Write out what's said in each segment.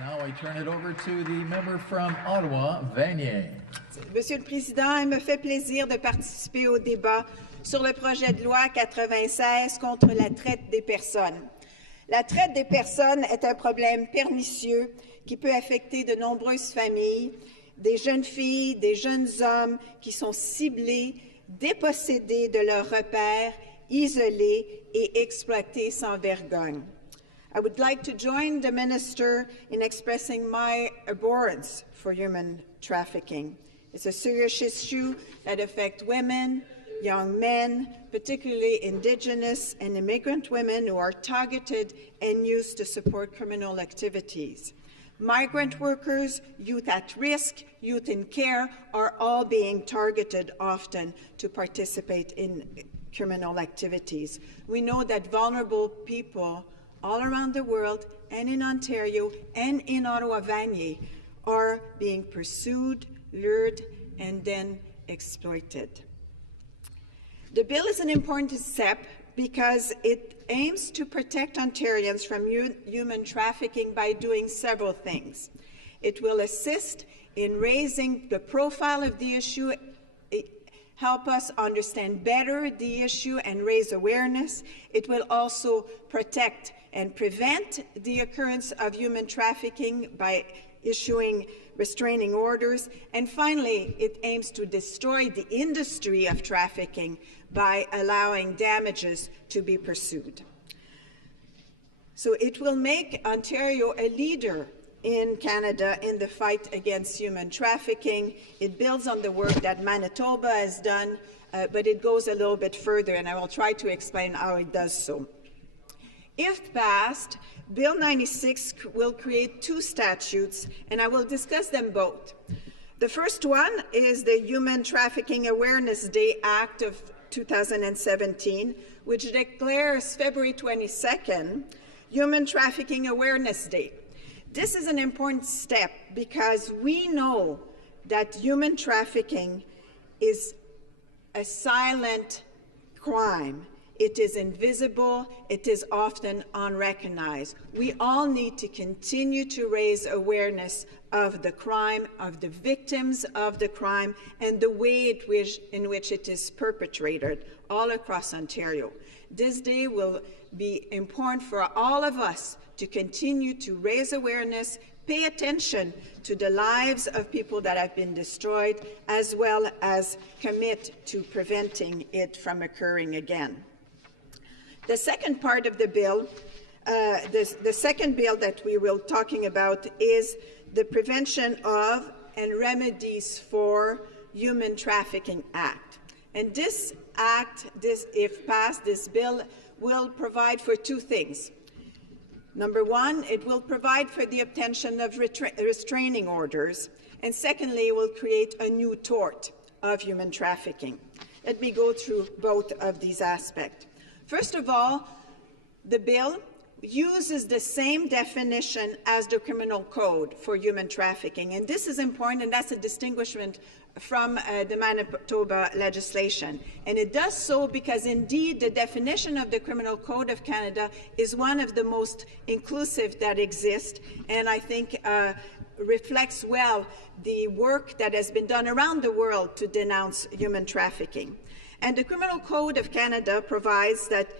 Now I turn it over to the member from Ottawa, Vanier. Monsieur le Président, il me fait plaisir de participer au débat sur le projet de loi 96 contre la traite des personnes. La traite des personnes est un problème pernicieux qui peut affecter de nombreuses familles, des jeunes filles, des jeunes hommes qui sont ciblés, dépossédés de leurs repères, isolés et exploités sans vergogne. I would like to join the Minister in expressing my abhorrence for human trafficking. It's a serious issue that affects women, young men, particularly Indigenous and immigrant women who are targeted and used to support criminal activities. Migrant workers, youth at risk, youth in care are all being targeted often to participate in criminal activities. We know that vulnerable people all around the world and in Ontario and in Ottawa-Vanier are being pursued, lured, and then exploited. The bill is an important step because it aims to protect Ontarians from human trafficking by doing several things. It will assist in raising the profile of the issue, help us understand better the issue and raise awareness. It will also protect and prevent the occurrence of human trafficking by issuing restraining orders. And finally, it aims to destroy the industry of trafficking by allowing damages to be pursued. So it will make Ontario a leader in Canada in the fight against human trafficking. It builds on the work that Manitoba has done, but it goes a little bit further, and I will try to explain how it does so. If passed, Bill 96 will create two statutes, and I will discuss them both. The first one is the Human Trafficking Awareness Day Act of 2017, which declares February 22nd Human Trafficking Awareness Day. This is an important step because we know that human trafficking is a silent crime. It is invisible. It is often unrecognized. We all need to continue to raise awareness of the crime, of the victims of the crime, and the way in which it is perpetrated all across Ontario. This day will be important for all of us to continue to raise awareness, pay attention to the lives of people that have been destroyed, as well as commit to preventing it from occurring again. The second part of the bill, the second bill that we will be talking about is the Prevention of and Remedies for Human Trafficking Act. And this act, if passed, this bill will provide for two things. Number one, it will provide for the obtention of restraining orders, and secondly, it will create a new tort of human trafficking. Let me go through both of these aspects. First of all, the bill uses the same definition as the criminal code for human trafficking, and this is important, and that's a distinguishment from the Manitoba legislation. And it does so because, indeed, the definition of the Criminal Code of Canada is one of the most inclusive that exist, and I think reflects well the work that has been done around the world to denounce human trafficking. And the Criminal Code of Canada provides that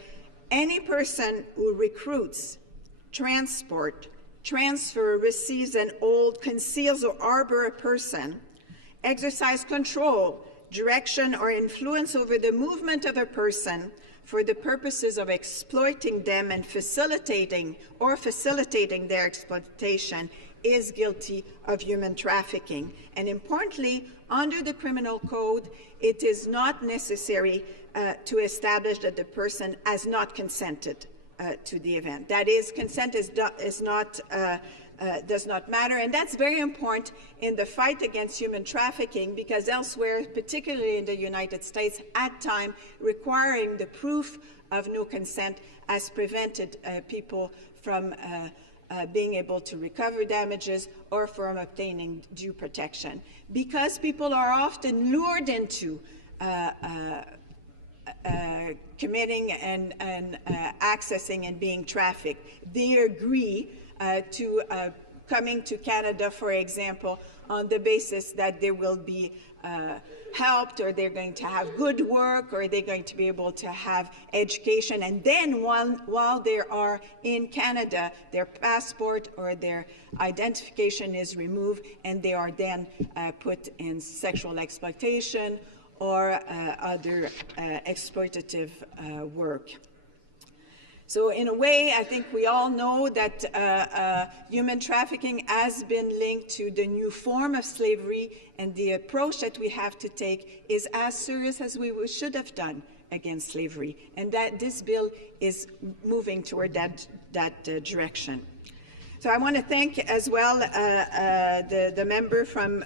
any person who recruits, transport, transfer, receives and holds, conceals or harbor a person, exercise control, direction or influence over the movement of a person for the purposes of exploiting them and facilitating their exploitation is guilty of human trafficking. And importantly, under the Criminal Code, it is not necessary to establish that the person has not consented to the event. That is, consent does not matter, and that's very important in the fight against human trafficking because elsewhere, particularly in the United States, at times requiring the proof of no consent has prevented people from being able to recover damages or from obtaining due protection. Because people are often lured into committing and accessing and being trafficked, they agree to coming to Canada, for example, on the basis that they will be helped, or they're going to have good work, or they're going to be able to have education, and then while they are in Canada, their passport or their identification is removed, and they are then put in sexual exploitation or other exploitative work. So in a way, I think we all know that human trafficking has been linked to the new form of slavery, and the approach that we have to take is as serious as we should have done against slavery, and that this bill is moving toward that direction. So I want to thank as well the member from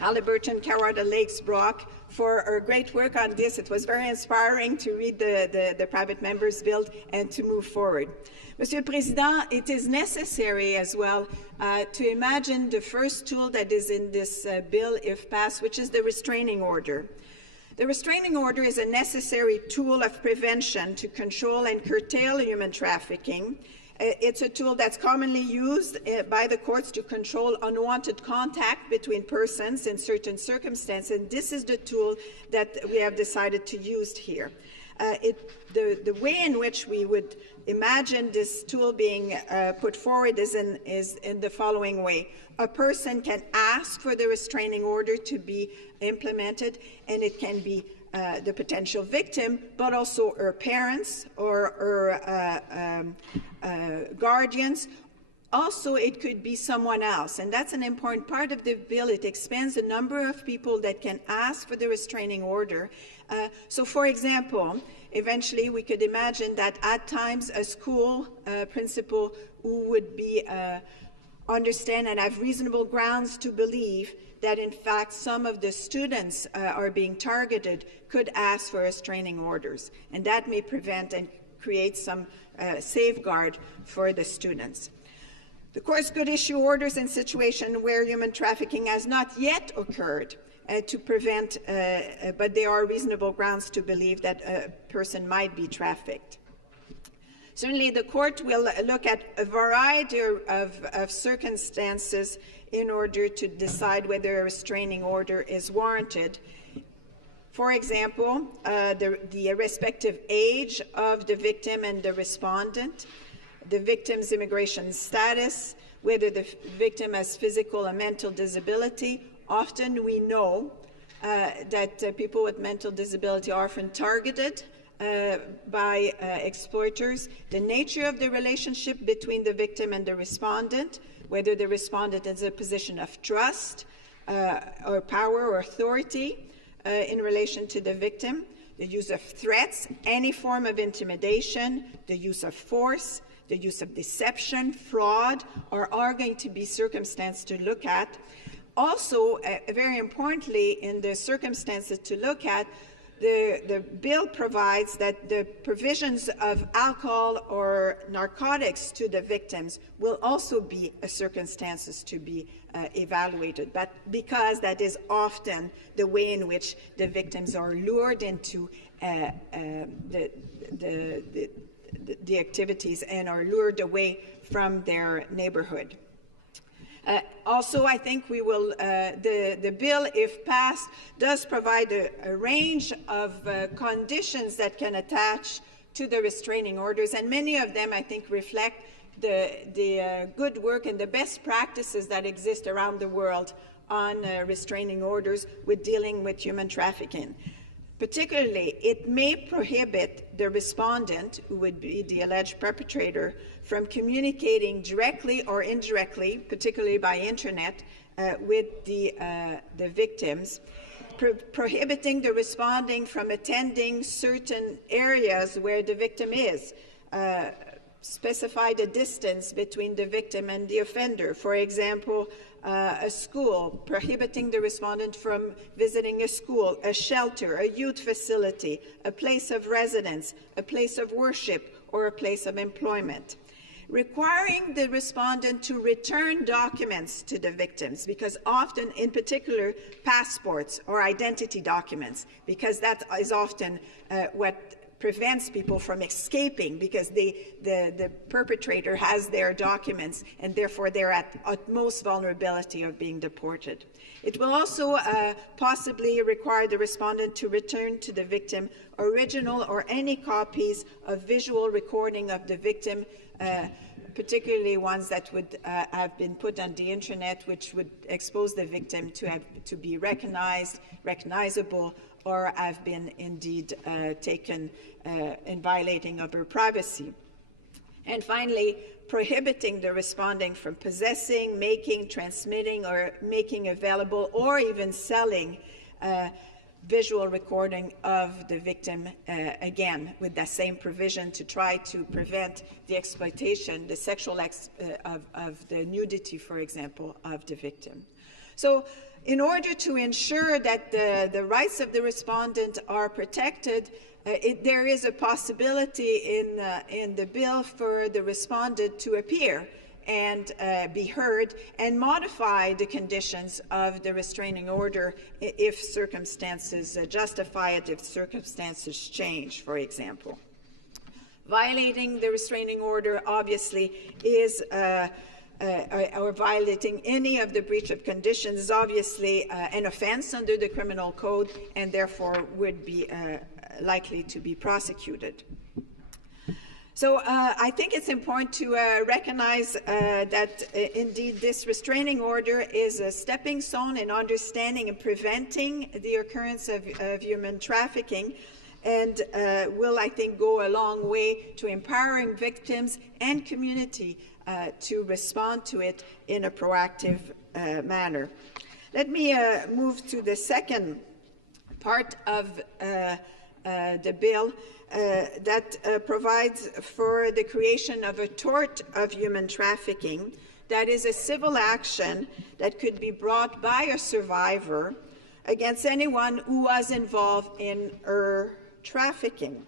Haliburton, Carwarda Lakes, Brock, for her great work on this. It was very inspiring to read the private members' bill and to move forward. Monsieur le Président, it is necessary as well to imagine the first tool that is in this bill, if passed, which is the restraining order. The restraining order is a necessary tool of prevention to control and curtail human trafficking. It's a tool that's commonly used by the courts to control unwanted contact between persons in certain circumstances, and this is the tool that we have decided to use here. The way in which we would imagine this tool being put forward is in the following way. A person can ask for the restraining order to be implemented, and it can be the potential victim, but also her parents or her guardians. Also, it could be someone else, and that's an important part of the bill. It expands the number of people that can ask for the restraining order. So, for example, eventually we could imagine that at times a school principal who would be understand and have reasonable grounds to believe that in fact some of the students are being targeted could ask for restraining orders, and that may prevent and create some safeguard for the students. The courts could issue orders in situations where human trafficking has not yet occurred to prevent, but there are reasonable grounds to believe that a person might be trafficked. Certainly, the court will look at a variety of circumstances in order to decide whether a restraining order is warranted. For example, the respective age of the victim and the respondent, the victim's immigration status, whether the victim has physical or mental disability. Often we know that people with mental disability are often targeted by exploiters. The nature of the relationship between the victim and the respondent, whether the respondent is in a position of trust or power or authority in relation to the victim, the use of threats, any form of intimidation, the use of force, the use of deception, fraud, are going to be circumstances to look at. Also, very importantly, in the circumstances to look at, the bill provides that the provisions of alcohol or narcotics to the victims will also be circumstances to be evaluated, but because that is often the way in which the victims are lured into the activities and are lured away from their neighborhood. Also, I think we will, the bill, if passed, does provide a range of conditions that can attach to the restraining orders, and many of them, I think, reflect the good work and the best practices that exist around the world on restraining orders with dealing with human trafficking. Particularly, it may prohibit the respondent, who would be the alleged perpetrator, from communicating directly or indirectly, particularly by internet, with the victims, prohibiting the responding from attending certain areas where the victim is, specify the distance between the victim and the offender. For example, a school, prohibiting the respondent from visiting a school, a shelter, a youth facility, a place of residence, a place of worship, or a place of employment. Requiring the respondent to return documents to the victims, because often, in particular, passports or identity documents, because that is often what prevents people from escaping because the perpetrator has their documents and therefore they're at utmost vulnerability of being deported. It will also possibly require the respondent to return to the victim original or any copies of visual recording of the victim, particularly ones that would have been put on the internet, which would expose the victim to be recognizable, or have been indeed taken in violating of her privacy. And finally, prohibiting the responding from possessing, making, transmitting, or making available, or even selling visual recording of the victim, again, with that same provision to try to prevent the exploitation, the sexual of the nudity, for example, of the victim. So in order to ensure that the rights of the respondent are protected, there is a possibility in the bill for the respondent to appear and be heard and modify the conditions of the restraining order if circumstances justify it, if circumstances change, for example. Violating the restraining order, obviously, is or violating any of the breach of conditions is obviously an offense under the criminal code and therefore would be likely to be prosecuted. So I think it's important to recognize that indeed this restraining order is a stepping stone in understanding and preventing the occurrence of human trafficking, and will, I think, go a long way to empowering victims and community to respond to it in a proactive manner. Let me move to the second part of the bill that provides for the creation of a tort of human trafficking, that is a civil action that could be brought by a survivor against anyone who was involved in her trafficking.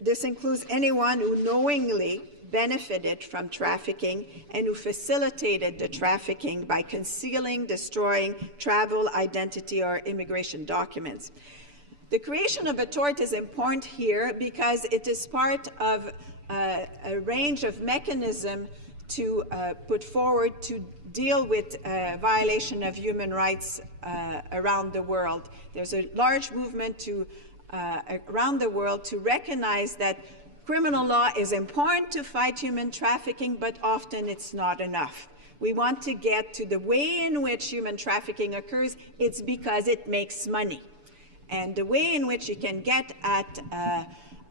This includes anyone who knowingly benefited from trafficking and who facilitated the trafficking by concealing, destroying travel, identity, or immigration documents. The creation of a tort is important here because it is part of a range of mechanisms to put forward to deal with violation of human rights around the world. There's a large movement around the world to recognize that criminal law is important to fight human trafficking, but often it's not enough. We want to get to the way in which human trafficking occurs. It's because it makes money. And the way in which you can get at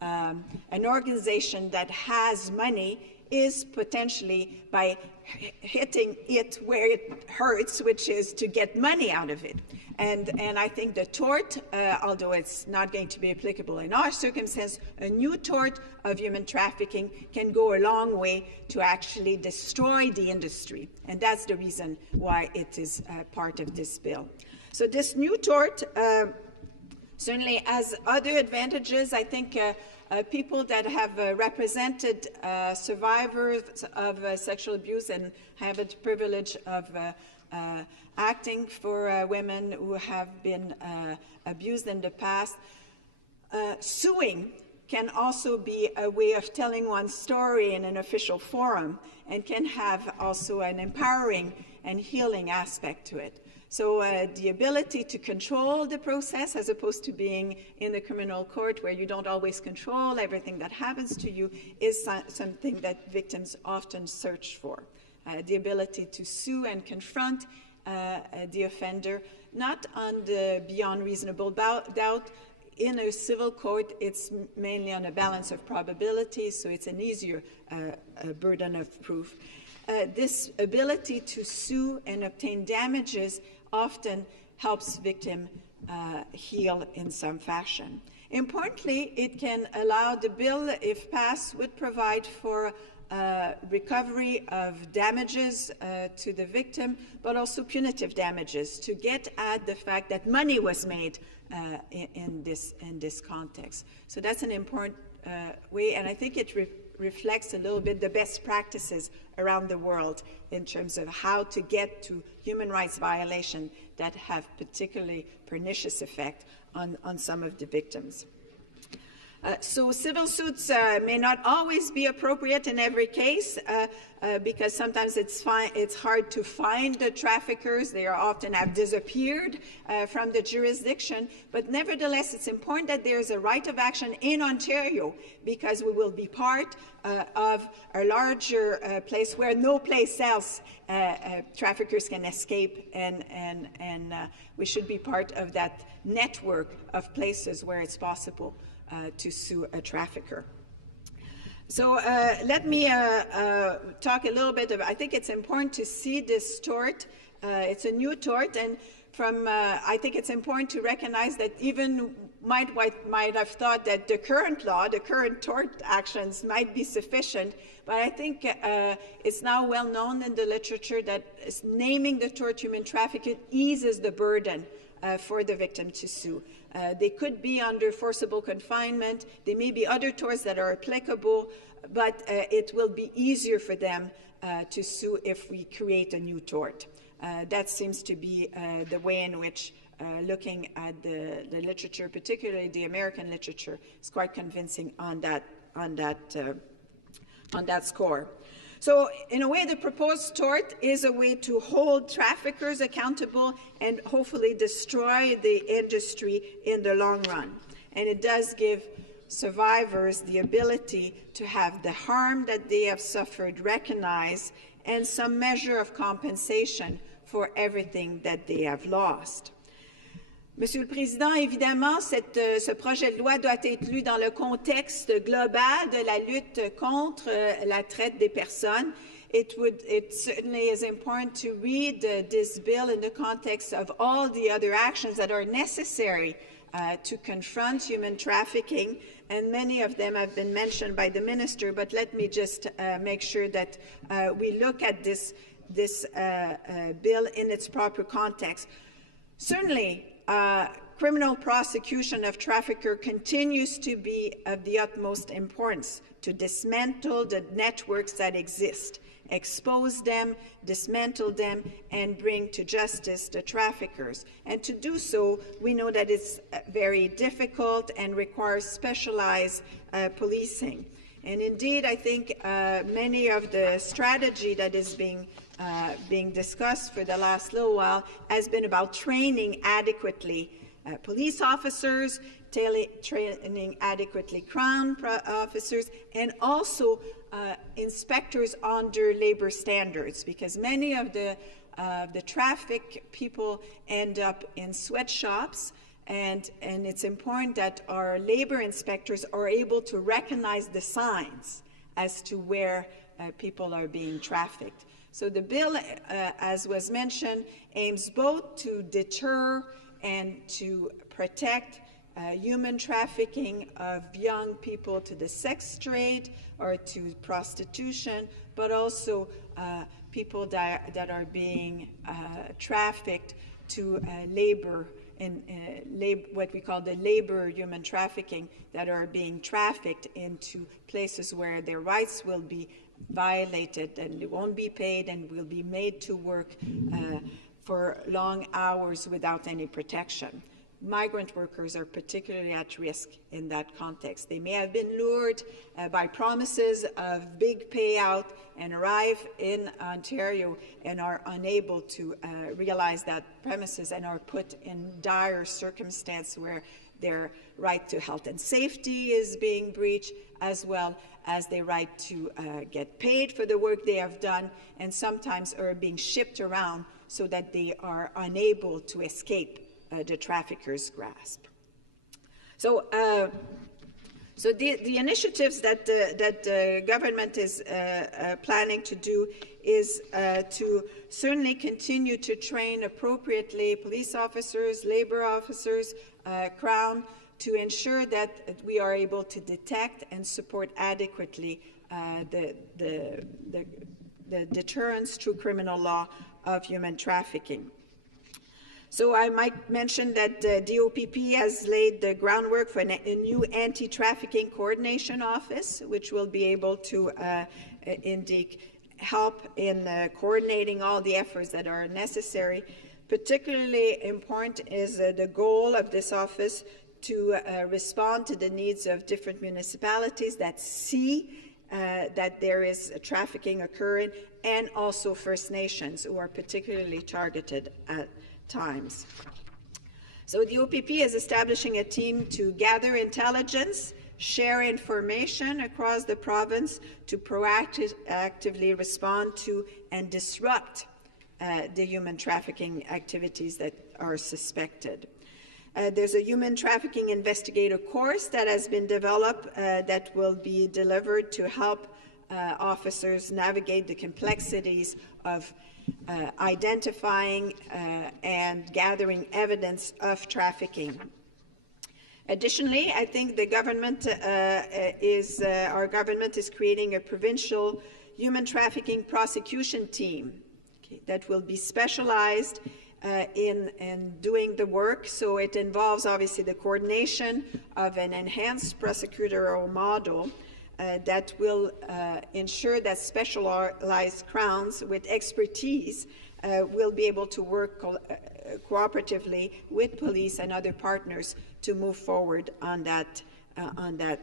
an organization that has money is potentially by hitting it where it hurts, which is to get money out of it. And I think the tort, although it's not going to be applicable in our circumstance, a new tort of human trafficking can go a long way to actually destroy the industry. And that's the reason why it is part of this bill. So this new tort certainly has other advantages. I think people that have represented survivors of sexual abuse and have the privilege of acting for women who have been abused in the past, suing can also be a way of telling one's story in an official forum and can have also an empowering and healing aspect to it. So the ability to control the process as opposed to being in the criminal court where you don't always control everything that happens to you is something that victims often search for. The ability to sue and confront the offender, not on the beyond reasonable doubt. In a civil court, it's mainly on a balance of probability, so it's an easier burden of proof. This ability to sue and obtain damages often helps victim heal in some fashion. Importantly, it can allow the bill, if passed, would provide for recovery of damages to the victim, but also punitive damages to get at the fact that money was made in this context. So that's an important way, and I think it reflects a little bit the best practices around the world in terms of how to get to human rights violations that have particularly pernicious effect on some of the victims. So civil suits may not always be appropriate in every case because sometimes it's hard to find the traffickers. They are often have disappeared from the jurisdiction. But nevertheless, it's important that there is a right of action in Ontario because we will be part of a larger place where no place else traffickers can escape, and we should be part of that network of places where it's possible to sue a trafficker. So let me talk a little bit about, I think it's important to see this tort. It's a new tort, and I think it's important to recognize that even might have thought that the current law, the current tort actions might be sufficient, but I think it's now well known in the literature that naming the tort human trafficking eases the burden for the victim to sue. They could be under forcible confinement. There may be other torts that are applicable, but it will be easier for them to sue if we create a new tort. That seems to be the way in which looking at the literature, particularly the American literature, is quite convincing on that score. So in a way, the proposed tort is a way to hold traffickers accountable and hopefully destroy the industry in the long run. And it does give survivors the ability to have the harm that they have suffered recognized and some measure of compensation for everything that they have lost. Monsieur le Président, évidemment, ce projet de loi doit être lu dans le contexte global de la lutte contre la traite des personnes. It certainly is important to read this bill in the context of all the other actions that are necessary to confront human trafficking, and many of them have been mentioned by the minister, but let me just make sure that we look at this bill in its proper context. Certainly, criminal prosecution of traffickers continues to be of the utmost importance to dismantle the networks that exist, expose them, dismantle them, and bring to justice the traffickers. And to do so, we know that it's very difficult and requires specialized policing. And indeed, I think many of the strategy that is being discussed for the last little while has been about training adequately police officers, training adequately Crown officers, and also inspectors under labor standards, because many of the traffic people end up in sweatshops, and it's important that our labor inspectors are able to recognize the signs as to where people are being trafficked. So the bill, as was mentioned, aims both to deter and to protect human trafficking of young people to the sex trade or to prostitution, but also people that are being trafficked to labor, in what we call the labor human trafficking, that are being trafficked into places where their rights will be violated and they won't be paid and will be made to work for long hours without any protection. Migrant workers are particularly at risk in that context. They may have been lured by promises of big payout and arrive in Ontario and are unable to realize that premises and are put in dire circumstance where their right to health and safety is being breached, as well as their right to get paid for the work they have done, and sometimes are being shipped around so that they are unable to escape the trafficker's grasp. So, the initiatives that the government is planning to do is to certainly continue to train appropriately police officers, labor officers, Crown, to ensure that we are able to detect and support adequately the deterrence through criminal law of human trafficking. So I might mention that DOPP has laid the groundwork for a new anti-trafficking coordination office, which will be able to indeed help in coordinating all the efforts that are necessary. Particularly important is the goal of this office to respond to the needs of different municipalities that see that there is trafficking occurring, and also First Nations, who are particularly targeted at times. So the OPP is establishing a team to gather intelligence, share information across the province to proactively respond to and disrupt the human trafficking activities that are suspected. There's a human trafficking investigator course that has been developed that will be delivered to help officers navigate the complexities of identifying and gathering evidence of trafficking. Additionally, I think the government our government is creating a provincial human trafficking prosecution team that will be specialized in doing the work. So it involves obviously the coordination of an enhanced prosecutorial model that will ensure that specialized crowns with expertise will be able to work cooperatively with police and other partners to move forward on that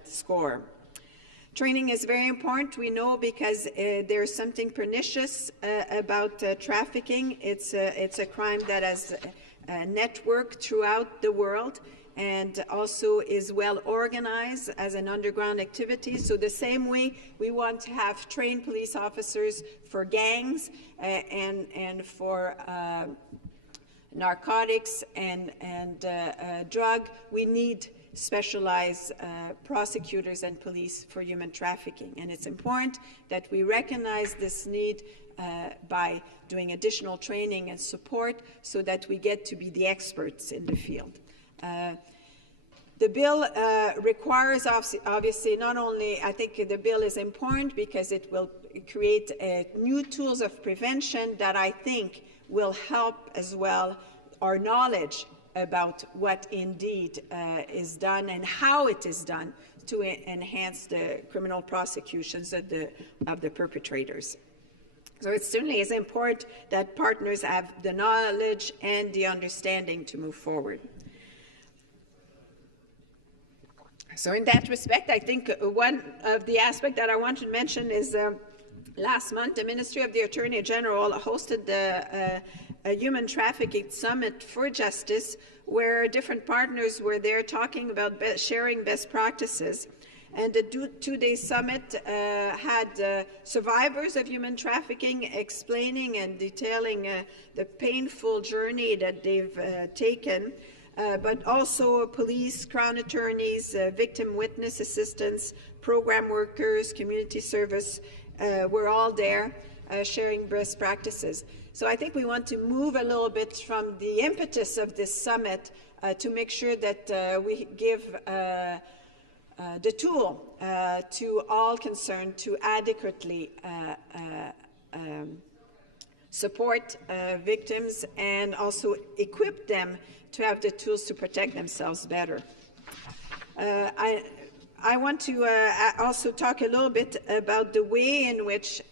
score. Training is very important, we know, because there's something pernicious about trafficking. It's a crime that has networked throughout the world and also is well organized as an underground activity. So the same way we want to have trained police officers for gangs and for narcotics and drug, we need specialized prosecutors and police for human trafficking. And it's important that we recognize this need by doing additional training and support so that we get to be the experts in the field. The bill requires, obviously, not only, I think the bill is important because it will create new tools of prevention that I think will help as well our knowledge about what indeed is done and how it is done to enhance the criminal prosecutions of the perpetrators. So it certainly is important that partners have the knowledge and the understanding to move forward. So in that respect, I think one of the aspects that I want to mention is last month, the Ministry of the Attorney General hosted the Human Trafficking Summit for Justice, where different partners were there talking about sharing best practices. And the two-day summit had survivors of human trafficking explaining and detailing the painful journey that they've taken, but also police, crown attorneys, victim witness assistants, program workers, community service were all there sharing best practices. So I think we want to move a little bit from the impetus of this summit to make sure that we give the tool to all concerned to adequately support victims and also equip them to have the tools to protect themselves better. I want to also talk a little bit about the way in which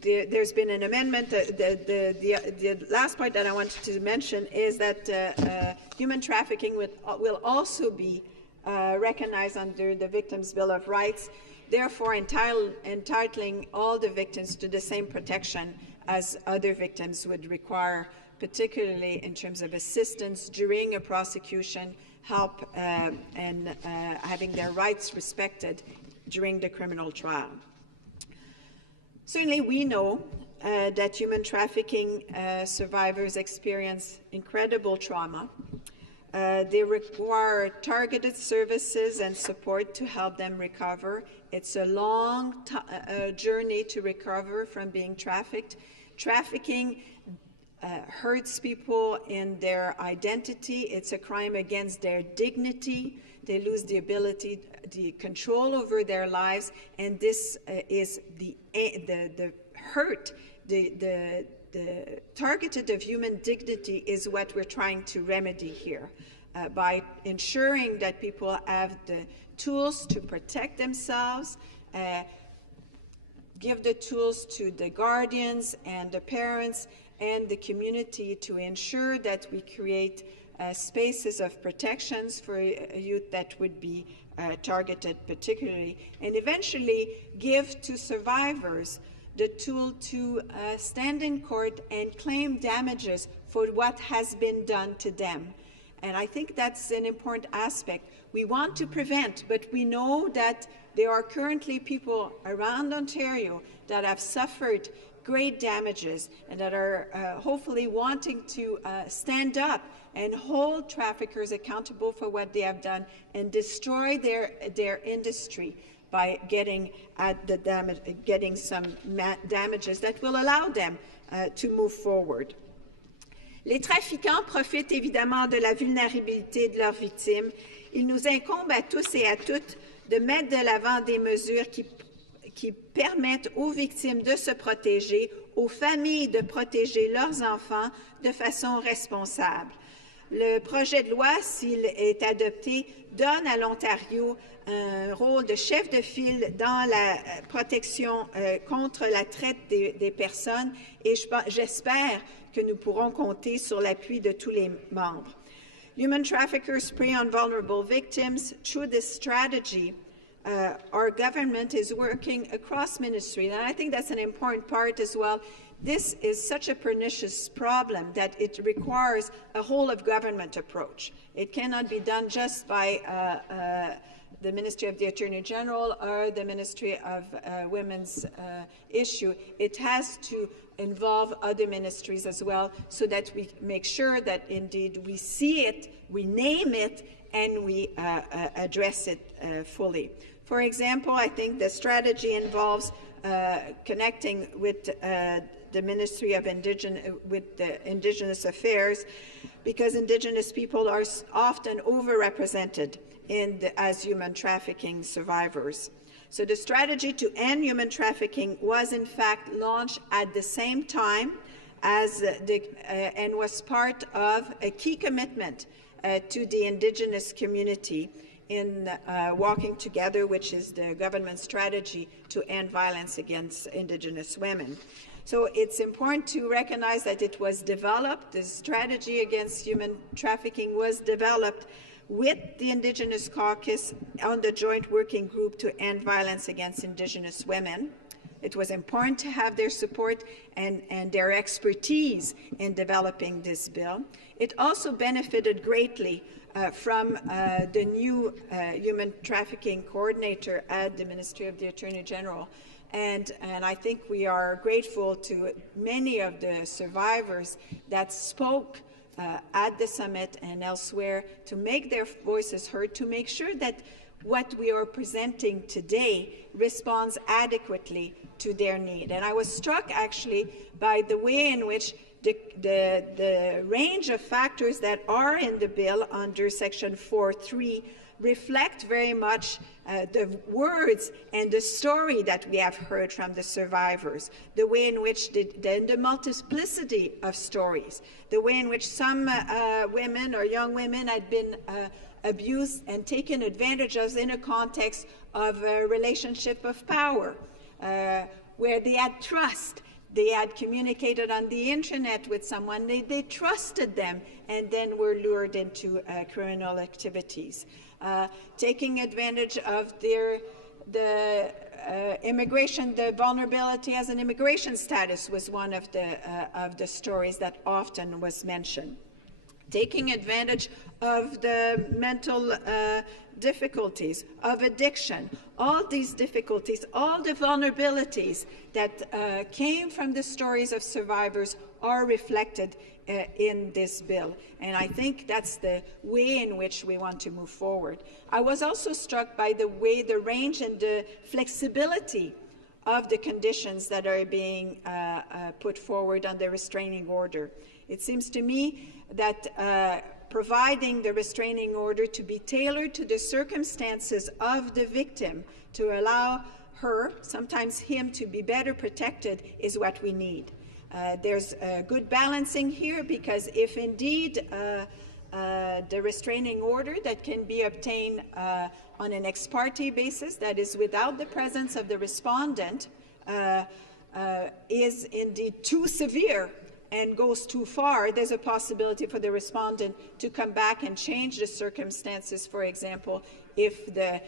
there's been an amendment. The last point that I wanted to mention is that human trafficking will also be recognized under the Victims' Bill of Rights, therefore entitling all the victims to the same protection as other victims would require, particularly in terms of assistance during a prosecution, help, and having their rights respected during the criminal trial. Certainly, we know that human trafficking survivors experience incredible trauma. They require targeted services and support to help them recover. It's a long journey to recover from being trafficked. Trafficking hurts people in their identity. It's a crime against their dignity. They lose the ability, the control over their lives, and this is the hurt, the targeted of human dignity is what we're trying to remedy here by ensuring that people have the tools to protect themselves, give the tools to the guardians and the parents and the community to ensure that we create spaces of protections for youth that would be targeted particularly, and eventually give to survivors the tool to stand in court and claim damages for what has been done to them. And I think that's an important aspect. We want to prevent, but we know that there are currently people around Ontario that have suffered great damages and that are hopefully wanting to stand up and hold traffickers accountable for what they have done and destroy their industry by getting at the getting some damages that will allow them to move forward. Les trafiquants profitent évidemment de la vulnérabilité de leurs victimes. Il nous incombe à tous et à toutes de mettre de l'avant des mesures qui permettent aux victimes de se protéger, aux familles de protéger leurs enfants de façon responsable. Le projet de loi, s'il est adopté, donne à l'Ontario un rôle de chef de file dans la protection contre la traite des personnes et j'espère que nous pourrons compter sur l'appui de tous les membres. Human traffickers prey on vulnerable victims. Through this strategy, our government is working across ministry, and I think that's an important part as well. This is such a pernicious problem that it requires a whole-of-government approach. It cannot be done just by the Ministry of the Attorney General or the Ministry of Women's Issue. It has to involve other ministries as well so that we make sure that indeed we see it, we name it, and we address it fully. For example, I think the strategy involves connecting with the Ministry of Indigenous Affairs, because Indigenous people are often overrepresented as human trafficking survivors. So the strategy to end human trafficking was in fact launched at the same time as and was part of a key commitment to the Indigenous community in Walking Together, which is the government strategy to end violence against Indigenous women. So it's important to recognize that it was developed, the strategy against human trafficking was developed with the Indigenous Caucus on the Joint Working Group to End Violence Against Indigenous Women. It was important to have their support and their expertise in developing this bill. It also benefited greatly from the new human trafficking coordinator at the Ministry of the Attorney General. And I think we are grateful to many of the survivors that spoke at the summit and elsewhere to make their voices heard, to make sure that what we are presenting today responds adequately to their need. And I was struck actually by the way in which the range of factors that are in the bill under Section 4.3 reflect very much the words and the story that we have heard from the survivors, the way in which the multiplicity of stories, the way in which some women or young women had been abused and taken advantage of in a context of a relationship of power, where they had trust. They had communicated on the internet with someone, they trusted them, and then were lured into criminal activities. Taking advantage of the immigration, the vulnerability as an immigration status was one of the stories that often was mentioned. Taking advantage of the mental difficulties, of addiction, all these difficulties, all the vulnerabilities that came from the stories of survivors are reflected in this bill. And I think that's the way in which we want to move forward. I was also struck by the way the range and the flexibility of the conditions that are being put forward on the restraining order. It seems to me that providing the restraining order to be tailored to the circumstances of the victim to allow her, sometimes him, to be better protected is what we need. There's a good balancing here, because if indeed the restraining order that can be obtained on an ex parte basis, that is without the presence of the respondent, is indeed too severe, and goes too far, there's a possibility for the respondent to come back and change the circumstances. For example, if the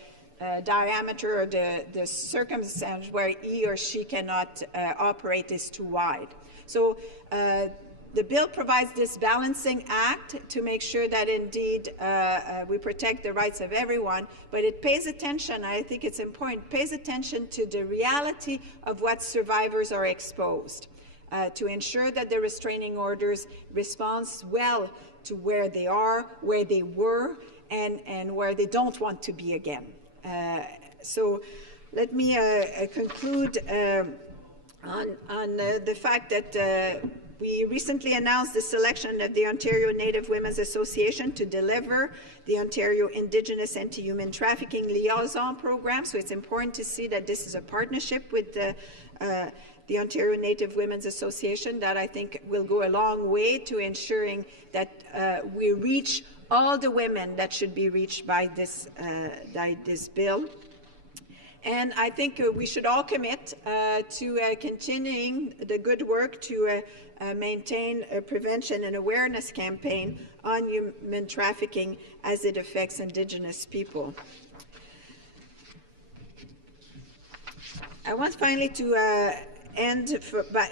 diameter or the circumstance where he or she cannot operate is too wide. So the bill provides this balancing act to make sure that indeed we protect the rights of everyone, but it pays attention, I think it's important, pays attention to the reality of what survivors are exposed, to ensure that the restraining orders responds well to where they are, where they were, and where they don't want to be again. So let me conclude on the fact that we recently announced the selection of the Ontario Native Women's Association to deliver the Ontario Indigenous Anti-Human Trafficking Liaison Program. So it's important to see that this is a partnership with the Ontario Native Women's Association that I think will go a long way to ensuring that we reach all the women that should be reached by this bill. And I think we should all commit to continuing the good work to maintain a prevention and awareness campaign on human trafficking as it affects Indigenous people. I want finally to end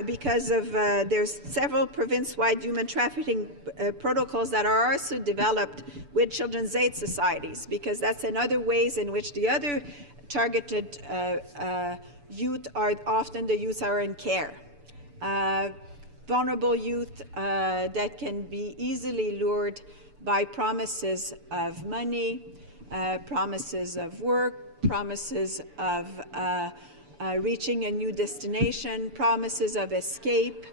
because of there's several province-wide human trafficking protocols that are also developed with children's aid societies, because that's another ways in which the other targeted youth are often the youth are in care. Vulnerable youth that can be easily lured by promises of money, promises of work, promises of reaching a new destination, promises of escape,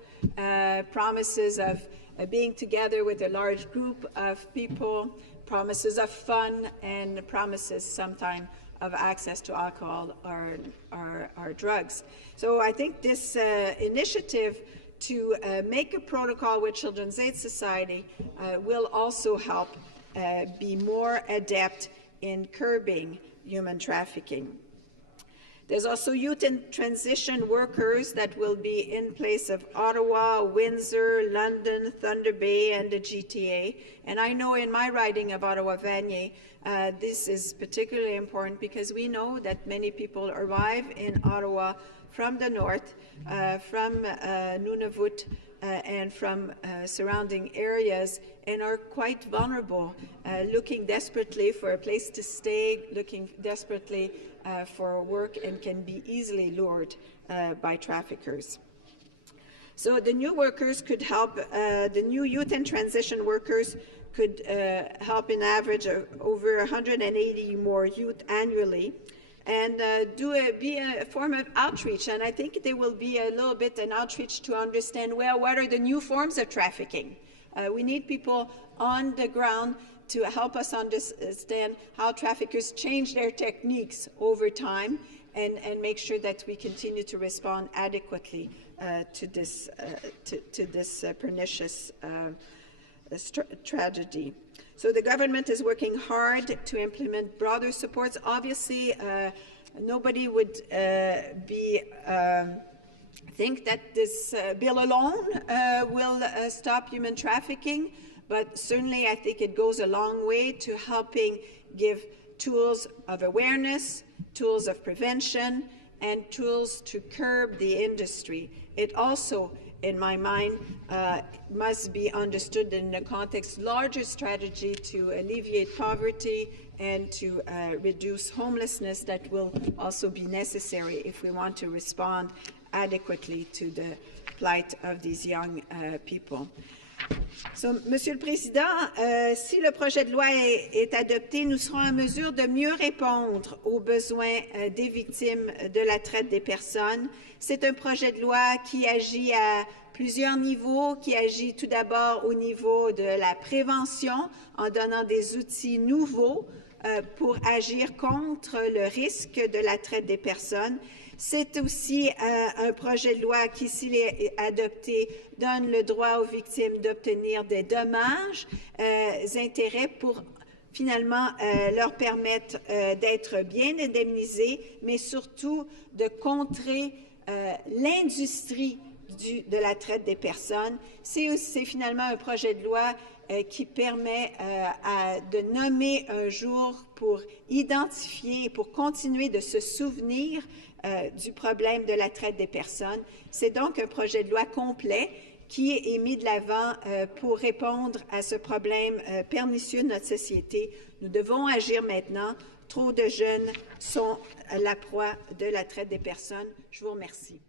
promises of being together with a large group of people, promises of fun, and promises sometimes of access to alcohol or drugs. So I think this initiative to make a protocol with Children's Aid Society will also help be more adept in curbing human trafficking. There's also youth and transition workers that will be in place of Ottawa, Windsor, London, Thunder Bay, and the GTA. And I know in my riding of Ottawa-Vanier, this is particularly important because we know that many people arrive in Ottawa from the north, from Nunavut, and from surrounding areas, and are quite vulnerable, looking desperately for a place to stay, looking desperately for work, and can be easily lured by traffickers. So the new workers could help, the new youth and transition workers could help an average of over 180 more youth annually, and be a form of outreach. And I think there will be a little bit an outreach to understand, well, what are the new forms of trafficking? We need people on the ground to help us understand how traffickers change their techniques over time, and make sure that we continue to respond adequately to this pernicious tragedy. So the government is working hard to implement broader supports. Obviously, nobody would think that this bill alone will stop human trafficking, but certainly I think it goes a long way to helping give tools of awareness, tools of prevention, and tools to curb the industry. It also, in my mind, must be understood in the context larger strategy to alleviate poverty and to reduce homelessness that will also be necessary if we want to respond adequately to the plight of these young people. So, Monsieur le Président, si le projet de loi est adopté, nous serons en mesure de mieux répondre aux besoins des victimes de la traite des personnes. C'est un projet de loi qui agit à plusieurs niveaux, qui agit tout d'abord au niveau de la prévention en donnant des outils nouveaux pour agir contre le risque de la traite des personnes. C'est aussi un projet de loi qui, s'il est adopté, donne le droit aux victimes d'obtenir des dommages, intérêts pour finalement leur permettre d'être bien indemnisées, mais surtout de contrer l'industrie de la traite des personnes. C'est finalement un projet de loi qui permet de nommer un jour pour identifier et pour continuer de se souvenir du problème de la traite des personnes. C'est donc un projet de loi complet qui est mis de l'avant pour répondre à ce problème pernicieux de notre société. Nous devons agir maintenant. Trop de jeunes sont la proie de la traite des personnes. Je vous remercie.